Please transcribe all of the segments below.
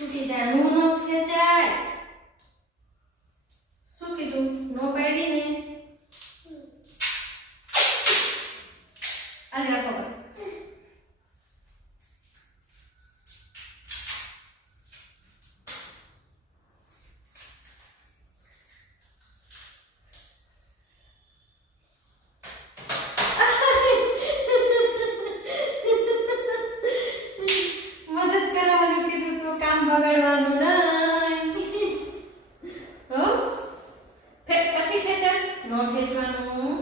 તૂટી જાય નું નો ખેંચાય શું કીધું નો પાડી ને આને આપો બગાડવાનું નહીં હો ફેર પછી ખેંચાશ નો ખેંચવાનું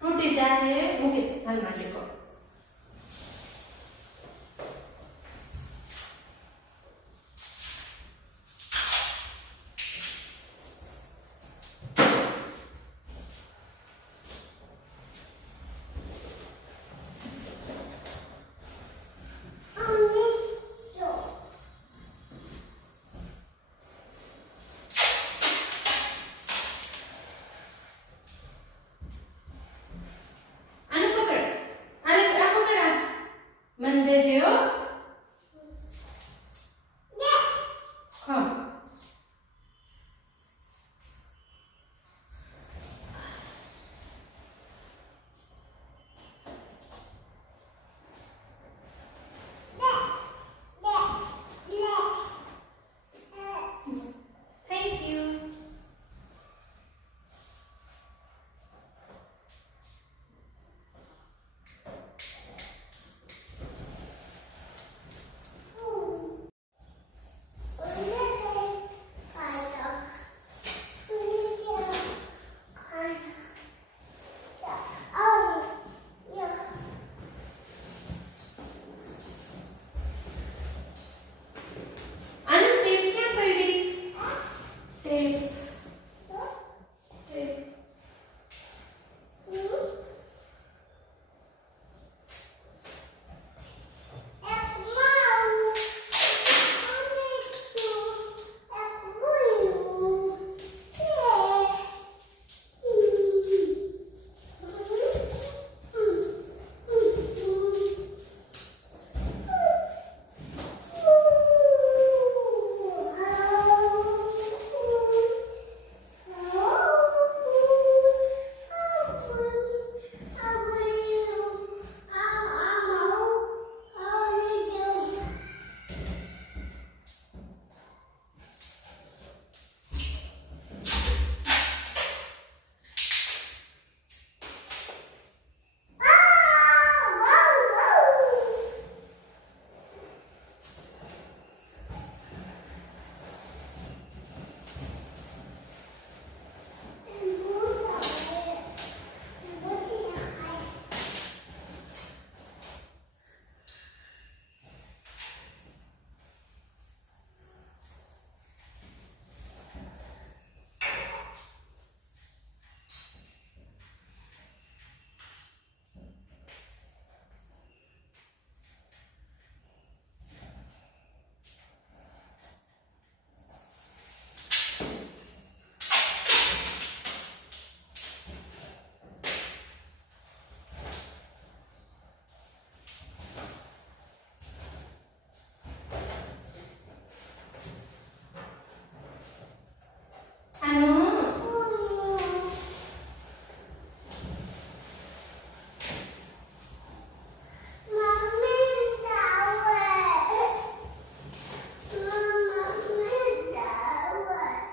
તૂટી જાય મૂકી હાલમાં દેખો મંદે જેવો હા થેન્ક યુ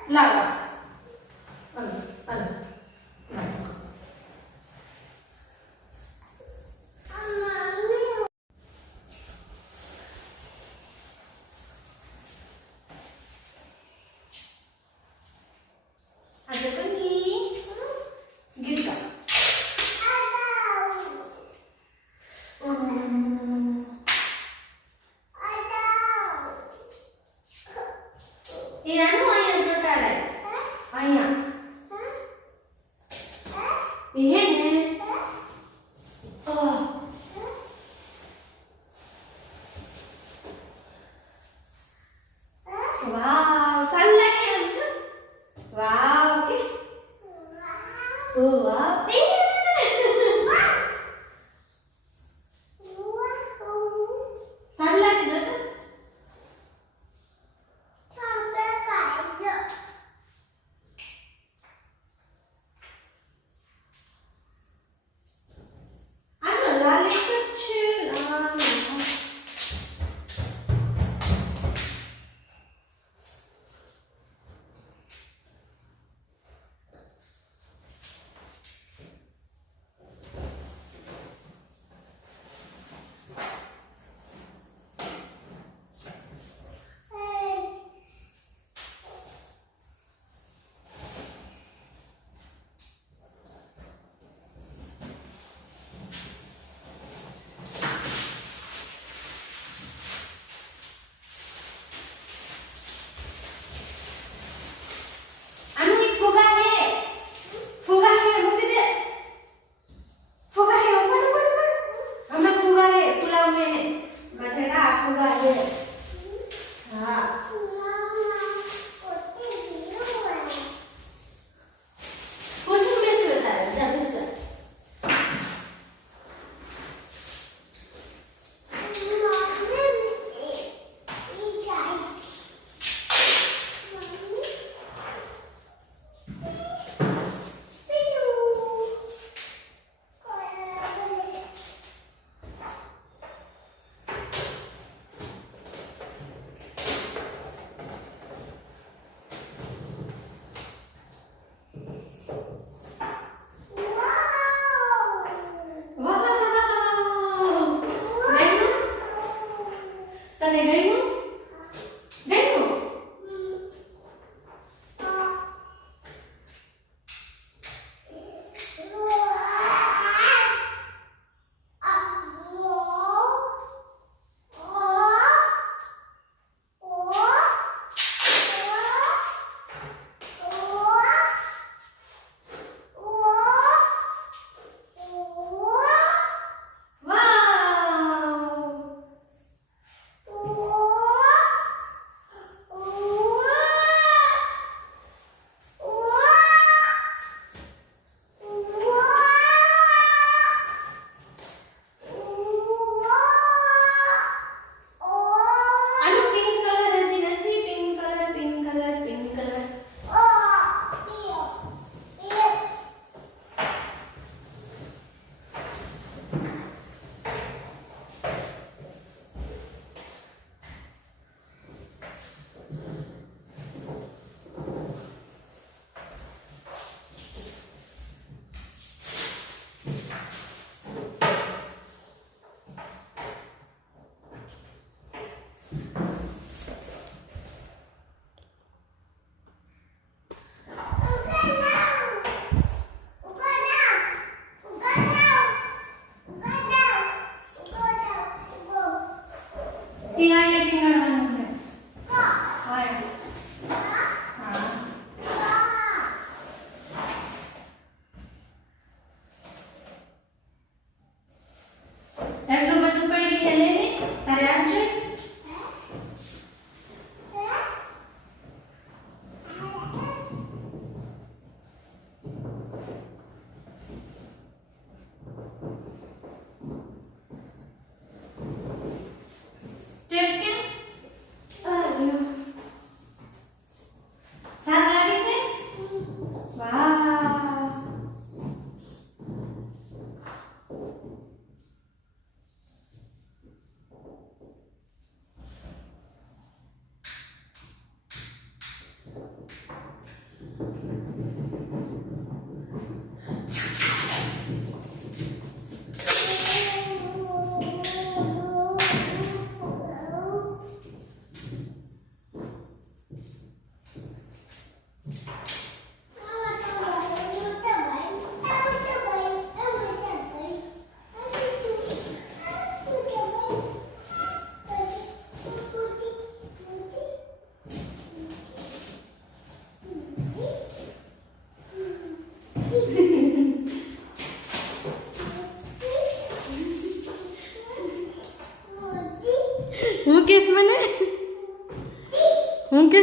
લાવો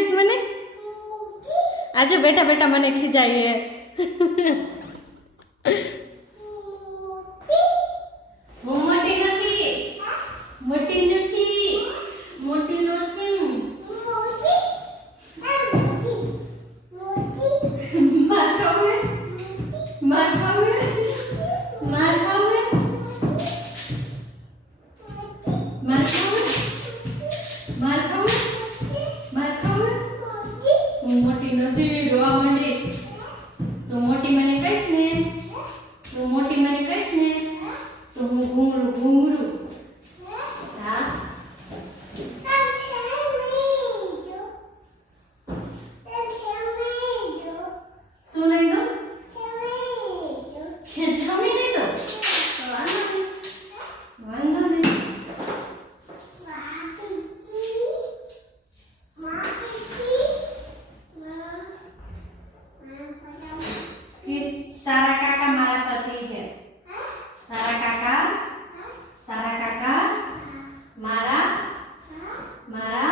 ખીજાઈશ મને આજે બેટા બેટા મને ખીજાય હું મોટી નથી મોટી નથી મોટી નથી માર ખાવે માર ખાવે માર ખાવે માર ખાવે માર ખાવે માર ખાવે હું મોટી નથી રોવા માંડી તો મોટી મને કહીશ ને તો મોટી મને કહીશ ને તો હું ઘૂંઘરું ઘૂંઘરું હા શું લઈ દો છમી લઈ દો વાંધો નહીં तारा काका मारा पति है तारा काका मारा मारा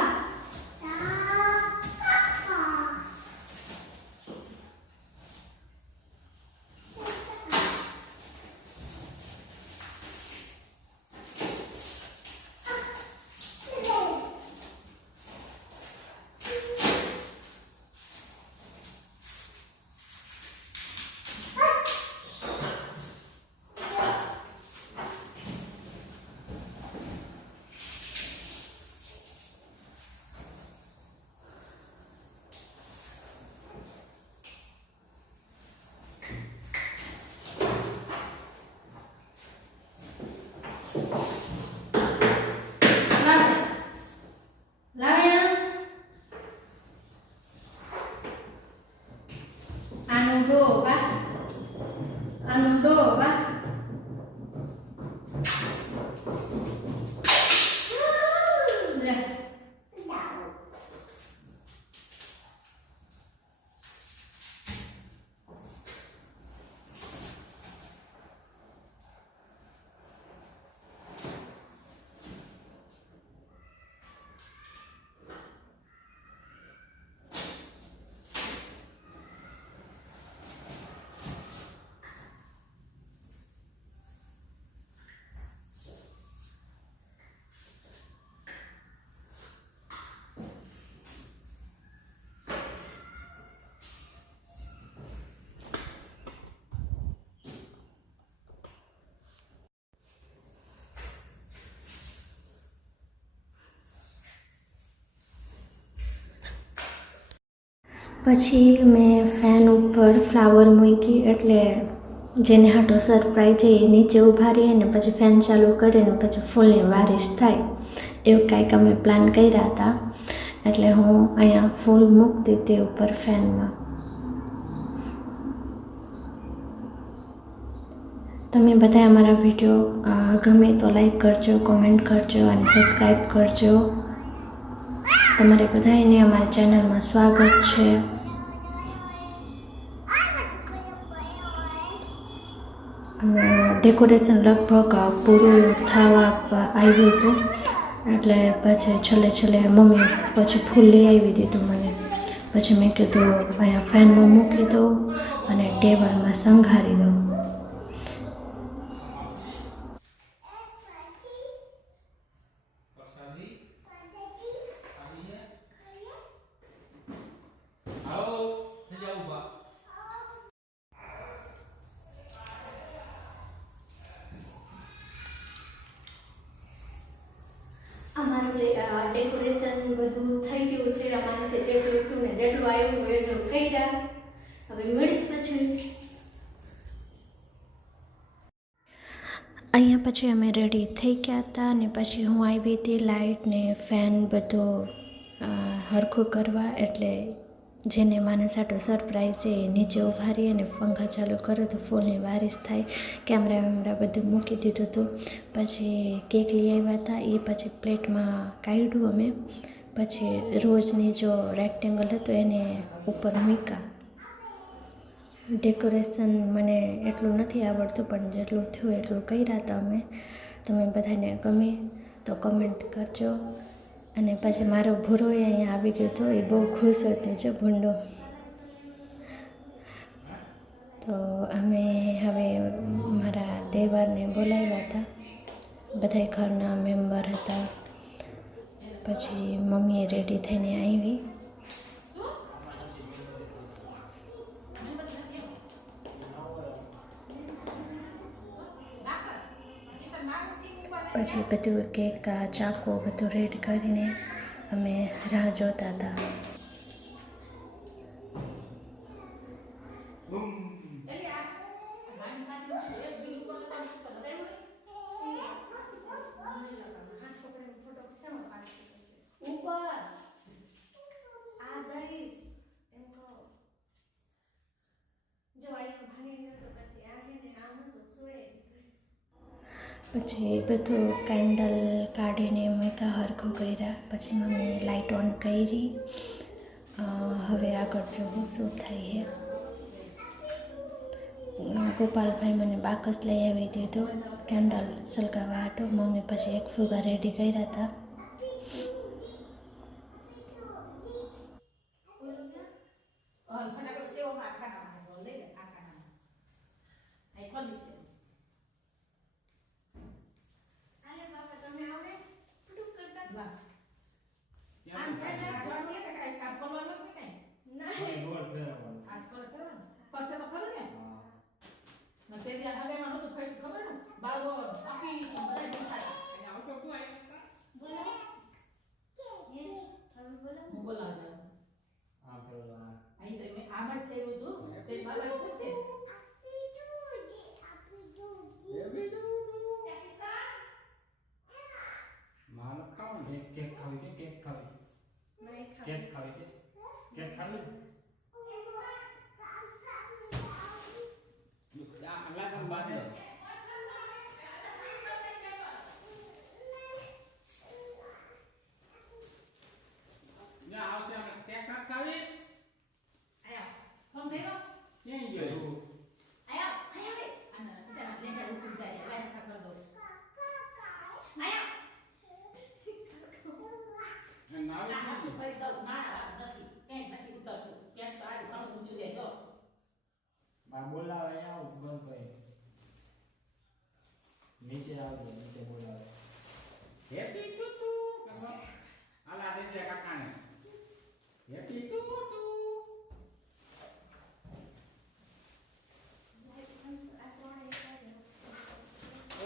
પછી મેં ફેન ઉપર ફ્લાવર મૂકી એટલે જેને હાટો સરપ્રાઈઝ એ નીચે ઊભા રહીએ ને પછી ફેન ચાલુ કરીને પછી ફૂલની વારીસ થાય એવું કાંઈક અમે પ્લાન કર્યા હતા એટલે હું અહીંયા ફૂલ મૂકતી હતી ઉપર ફેનમાં. તમે બધા અમારા વિડીયો ગમે તો લાઈક કરજો, કોમેન્ટ કરજો અને સબસ્ક્રાઈબ કરજો. તમારે બધાને અમારી ચેનલમાં સ્વાગત છે. અને ડેકોરેશન લગભગ પૂરું થવા આવ્યું હતું એટલે પછી છેલ્લે મમ્મી પછી ફૂલ લઈ આવી દીધું મને. પછી મેં કીધું અહીંયા ફેનમાં મૂકી દઉં અને ટેબલમાં સંઘારી દઉં. અમારું ડેકોરેશન બધું થઈ ગયું છે. અમારાથી જેટલું હતું ને જેટલું આવ્યું એટલું કર્યા. હવે મળીશ પછી. અહીંયા પછી અમે રેડી થઈ ગયા હતા અને પછી હું આવી હતી લાઇટ ને ફેન બધો હરખું કરવા. એટલે જેને માણસ આટો સરપ્રાઈઝ છે નીચે ઊભા રહી અને પંખા ચાલુ કરો તો ફૂલની વારીસ થાય. કેમેરા બધું મૂકી દીધું હતું. પછી કેક લઈ આવ્યા હતા એ પછી પ્લેટમાં કાઢ્યું અમે. પછી રોજની જો રેક્ટેંગલ હતો એને ઉપર મૂક્યા. ડેકોરેશન મને એટલું નથી આવડતું પણ જેટલું થયું એટલું કર્યા હતા અમે. તમે બધાને ગમે તો કમેન્ટ કરજો અને પછી મારો ભૂરો અહીંયા આવી ગયો હતો, એ બહુ ખુશ હતો જો ભૂંડો. તો અમે હવે મારા તહેવારને બોલાવ્યા હતા, બધા ઘરના મેમ્બર હતા. પછી મમ્મીએ રેડી થઈને આવી. પછી બધું કેક ચાકો બધું રેડ કરીને અમે રાહ જોતા હતા. પછી બધું કેન્ડલ કાઢીને મૂક્યા, હરખું કર્યા. પછી મમ્મીએ લાઇટ ઓન કરી. હવે આગળ જોવું શું થાય છે. ગોપાલભાઈ મને બાકસ લઈ આવી દીધો કેન્ડલ સળગાવવા હાટો. મમ્મી પછી એક ફુગા રેડી કર્યા હતા. બોલાવે આવું બંધ કરી નીચે આવજો, નીચે બોલાવે. હેપી ટુટુ કરો આલા દેજે કાકાને. હેપી ટુટુ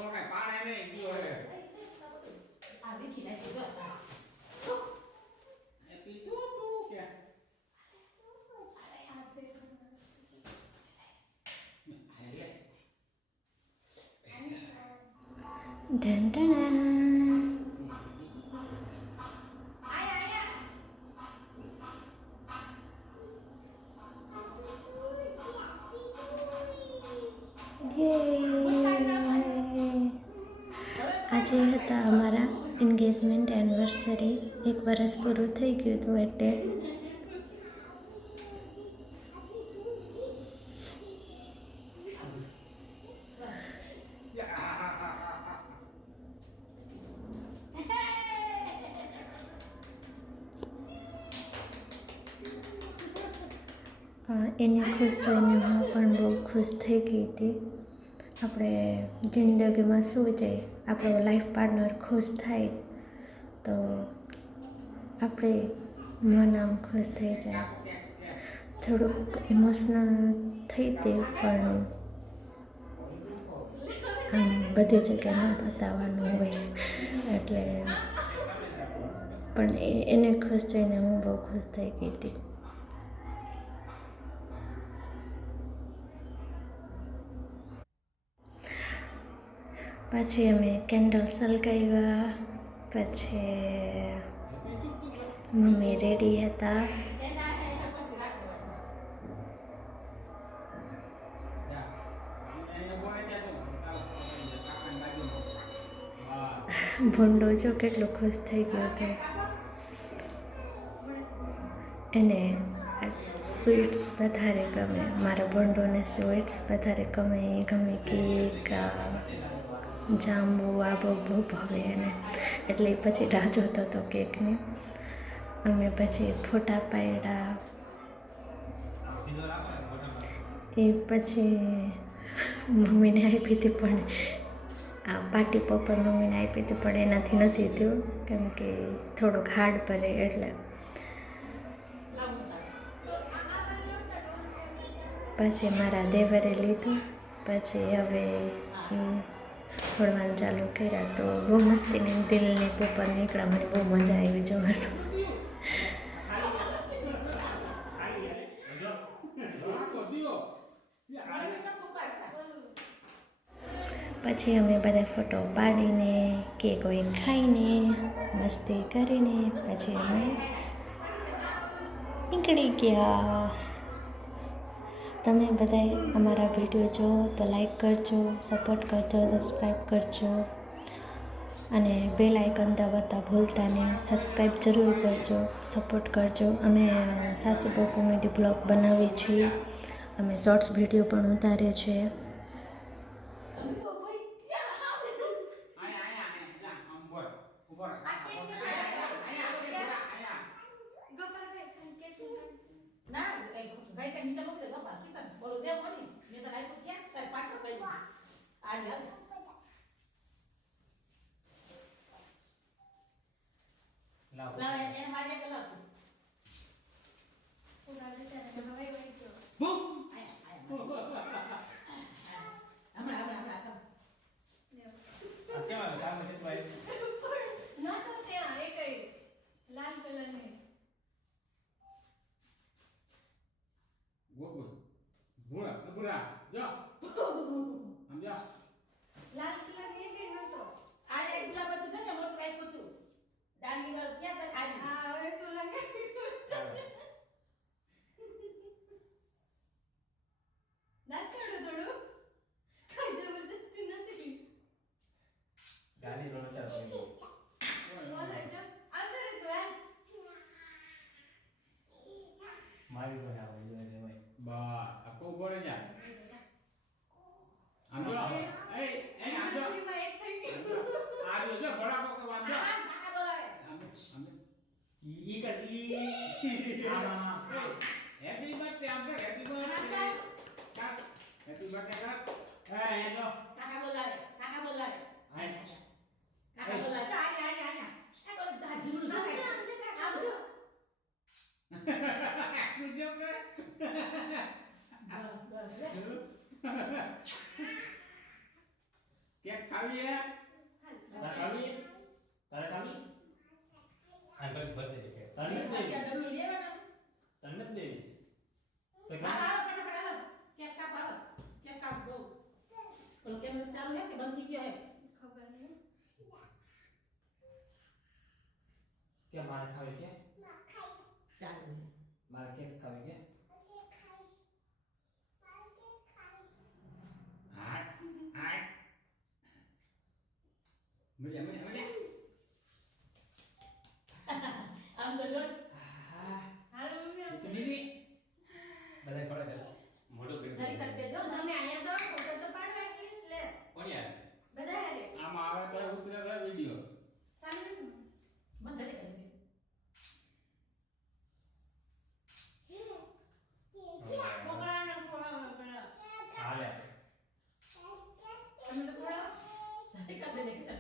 ઓકે પાડે નહીં ગયો હે આ વિકી નાખી દો. હેપી ટુટુ કે Dun, dun, dun. આજે હતા અમારા એન્ગેજમેન્ટ એનિવર્સરી. 1 વર્ષ પૂરું થઈ ગયું હતું એટલે એને ખુશ જોઈને હું પણ બહુ ખુશ થઈ ગઈ હતી. આપણે જિંદગીમાં શું છે, આપણો લાઈફ પાર્ટનર ખુશ થાય તો આપણે મન આમ ખુશ થઈ જાય. થોડુંક ઇમોશનલ થઈ તે પણ આમ બધી જગ્યાએ ન બતાવવાનું હોય એટલે, પણ એને ખુશ જોઈને હું બહુ ખુશ થઈ ગઈ હતી. પછી અમે કેન્ડલ સળગાવ્યા. પછી મમ્મી રેડી હતા. ભૂંડો જો કેટલો ખુશ થઈ ગયો હતો. એને સ્વીટ્સ વધારે ગમે, મારા ભૂંડોને સ્વીટ્સ વધારે ગમે. કેક જાંબુ આ બહુ ભાવે એને, એટલે એ પછી રાહ જોતો હતો કેકની. અમે પછી ફોટા પાડ્યા. એ પછી મમ્મીને આપી હતી, પણ આ પાર્ટી પોપર મમ્મીને આપી હતી, પણ એનાથી નથી થયું કેમ કે થોડોક હાર્ડ પડે એટલે. પછી મારા દેવરે લીધું, પછી હવે ફોડવાનું ચાલુ કર્યા તો બહુ મસ્તીને દિલને પોપર નીકળ્યા. મને બહુ મજા આવી જોવાનું. પછી અમે બધા ફોટો પાડીને કેક હોય ખાઈને મસ્તી કરીને પછી અમે નીકળી ગયા. તમે બધાએ અમારા વિડીયો જુઓ તો લાઈક કરજો, સપોર્ટ કરજો, સબસ્ક્રાઈબ કરજો અને બેલ આઇકન દબાવતા ભૂલતા નહીં. સબસ્ક્રાઈબ જરૂર કરજો, સપોર્ટ કરજો. અમે સાસુ બહુ કોમેડી બ્લોગ બનાવીએ છીએ, અમે શોર્ટ્સ વિડીયો પણ ઉતારીએ છીએ. લાલ કલરની લાલ કલરની કે નતો આ એક ગુલાબ હતું છે ને મોટું રાખ્યું હતું દાંડી વાળું ક્યાં તક આવી હા હવે શું લાગે દાંત કાઢો થોડું કઈ જબરજસ્તી નથી ગાડી રોડ ચાલુ બોલો જો આગળ તો યાર મારી કોઈ આવે જો એને ભાઈ બા આખો બોલે જા આમ જો એ આમ જો માં એક થઈ ગયું આ જો બડા કો વાંધો કાકા બોલાવે આમ ઈ કરી આમાં હેપી બર્થડે આમ જો હેપી બર્થડે હેપી બર્થડે કર એ જો કાકા બોલાવે હાય કાકા બોલાવે તો આયા એ તો ગાજીનું આમ જો કાકા આમ જો પૂજો કરે કેક ખાવી હે તારે ખાવી આ તો બર્થડે છે તારે નથી ડબલું લેવાના તને નથી લેવી તો ફટાફટ કેક કાપ આવો કેક કાપ દો પણ કેમેરો ચાલુ હે કે બંધ થઈ ગયો હે ખબર નહીં કે મારે ખાવી કે ચાલુ મારે કેક ખાવી કે મજા આમ તો જો હાલો મમ્મી આમ તો દીદી બધા ખોડે દે મોઢું કરી જરી કરી દેજો તમે આયા તો ફોટો તો પાડો એટલીસ્ટ લે કોણ યાર બધા યાર આમાં આવે તો ઉતરે છે વિડિયો ચાલુ મન જરી કરી મોકળાના ખોળા હાલે તમે તો ખોળા જરી કરી દે કે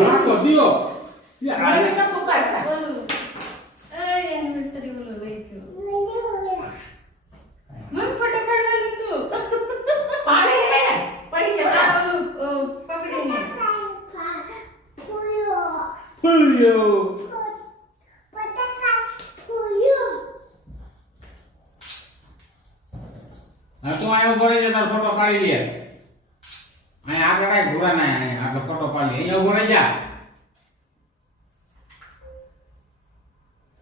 રાખો દિયો એ આને ન પુકારતા બોલું એનિવર્સરી બોલું લઈ ગયો મમ્મી ફોટો પાડવાનું તું પાડે હે પડી જતા ઓલું પકડીને ફૂલ્યો હા તો આયો ઉભો રહી જા તારો ફોટો પાડી લે અહીંયા આપણે કાંઈ ભૂરા ના અહીંયા આપણે ફોટો પાડી અહીંયા ઉભો રહી જા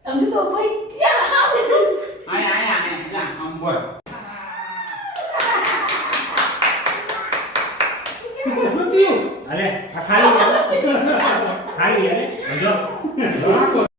સમજો તો ભાઈ ત્યાં અહીંયા જા આમ બોલ શું થયું અરે આ ખાલી ખાલી અરે જો રાખો